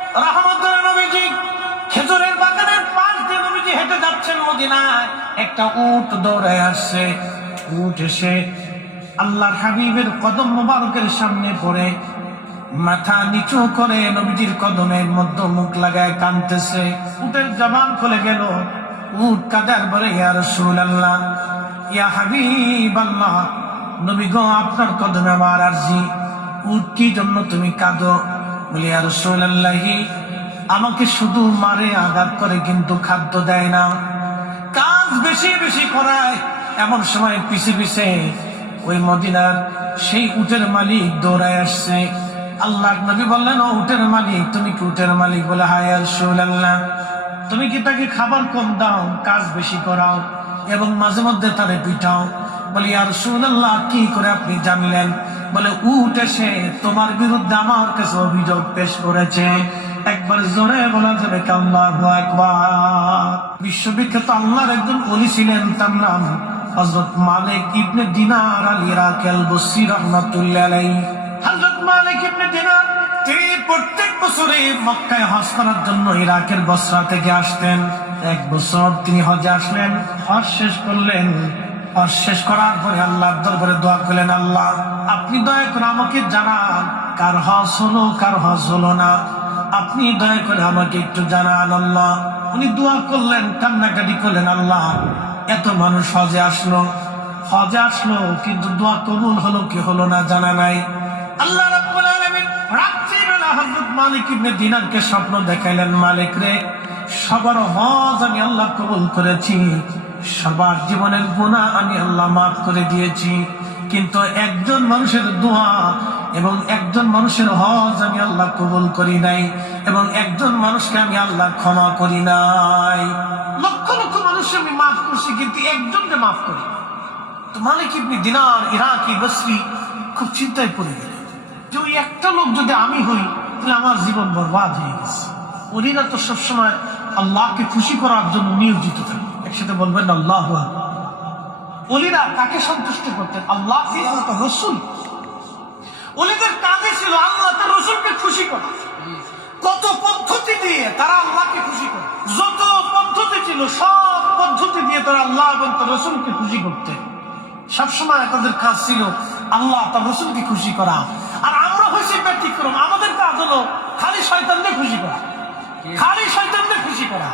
রহমতের নবীজি খেজুরের বাগানের পাশ দিয়ে নবীজি হেঁটে যাচ্ছেন মদিনায়। একটা উট দৌড়ে আসছে। উট এসে আল্লাহর হাবিবের কদম মোবারকের সামনে পড়ে মাথা নিচু করে নবীজির কদমের মধ্যে মুখ লাগায় কাঁদতেছে। উটের জবান খুলে গেল। উট কাঁদার বলে, ইয়া রাসূলুল্লাহ, ইয়া হাবিবাল্লাহ, নবী গো, আপনার কদমে আমার আরজি। উট কি জন্য তুমি কাঁদো? বলি, ইয়া রাসূলুল্লাহ, আমাকে শুধু মারে, আঘাত করে, কিন্তু খাদ্য দেয় না, কাজ বেশি বেশি করায়। এমন সময় পিছে পিছে ওই মদিনার সেই উটের মালিক দৌড়ায় আসছে। আল্লাহর নবী বললেন, ও উটের মালিক, তুমি কি উটের মালিক? বলে, হ্যাঁ ইয়া রাসূলুল্লাহ। তুমি কি তাকে খাবার কম দাও, কাজ বেশি করাও এবং মাঝে মধ্যে তারে পিটাও? বলে, ইয়া রাসূলুল্লাহ, কি করে আপনি জানলেন? বলে, উট এসে তোমার বিরুদ্ধে আমার কাছে অভিযোগ পেশ করেছে। একবার জোরে বলা যাবে আল্লাহু আকবার। বিশ্ববিখ্যাত আল্লাহর একজন ওলি ছিলেন, তার নাম হযরত মালিক ইবনে দিনার আল ইরাকি আল বসরি রাহমাতুল্লাহ আলাইহি। হযরত মালিক ইবনে দিনার তিনি প্রত্যেক বছরে মক্কায় হজ করার জন্য ইরাকের বসরা থেকে আসতেন। এক বছর তিনি হজে আসলেন, হজ শেষ করলেন। হজ শেষ করার পরে আল্লাহর দরবারে দোয়া করলেন, আল্লাহ, আপনি দয়া করে আমাকে জানান কার হজ হলো, কার হজ হলো না। আপনি দয়া করে আমাকে একটু জানান আল্লাহ। উনি দোয়া করলেন, কান্নাকাটি করলেন, আল্লাহ, এত মানুষ হজে আসলো, কিন্তু দোয়া কবুল হলো কি হলো না জানা নাই। আল্লাহ রাব্বুল আলামিন রাত্রিবেলা হযরত মালিক ইবনে দিনারকে স্বপ্ন দেখাইলেন, মালিক রে, সবার হজ আমি আল্লাহ কবুল করেছি, সবার জীবনের গুনাহ আমি আল্লাহ মাফ করে দিয়েছি, কিন্তু একজন মানুষের দোয়া এবং একজন মানুষের হজ আমি আল্লাহ কবুল করি নাই, এবং একজন মানুষকে আমি আল্লাহ ক্ষমা করি নাই। লক্ষ লক্ষ মানুষ আমি মাফ করছি, কিন্তু একজনকে মাফ করি। তো মালিক ইবনে দিনার ইরাকি বসরি খুব চিন্তায় পড়ে গেল যে ওই একটা লোক যদি আমি হই, তাহলে আমার জীবন বরবাদ হয়ে গেছে। ওরা তো সবসময় আল্লাহকে খুশি করার জন্য নিয়োজিত থাকে। একসাথে বলবেন আল্লাহু আকবার। ওলিরা কাকে সন্তুষ্ট করতেন? আল্লাহ, রসুল। ওলিদের কাজে ছিল আল্লাহ তার রসুলকে খুশি করা। কত পদ্ধতি দিয়ে তারা আল্লাহকে খুশি করে, যত পদ্ধতি ছিল সব পদ্ধতি দিয়ে তারা আল্লাহ এবং তার রসুলকে খুশি করতেন। সবসময় তাদের কাজ ছিল আল্লাহ তার রসুলকে খুশি করা। আর আমরা হয়েছি ব্যতিক্রম, আমাদের কাজ হলো খালি শয়তানদের খুশি করা, খালি শয়তানদের খুশি করা।